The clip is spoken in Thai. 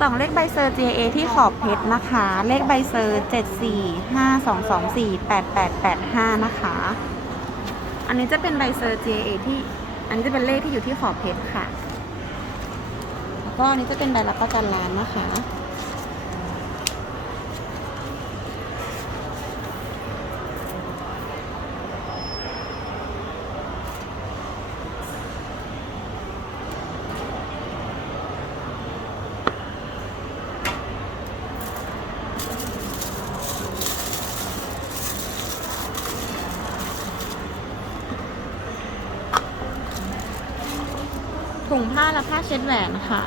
สองเลขใบเซอร์ JA ที่ขอบเพชรนะคะ เลขใบเซอร์ 7452248885 นะคะ อันนี้จะเป็นใบเซอร์ JA ที่อันนี้จะเป็นเลขที่อยู่ที่ขอบเพชรค่ะ แล้วก็อันนี้จะเป็นใบรับประกันร้านนะคะ ถุงผ้าและผ้าเช็ดแหวนค่ะ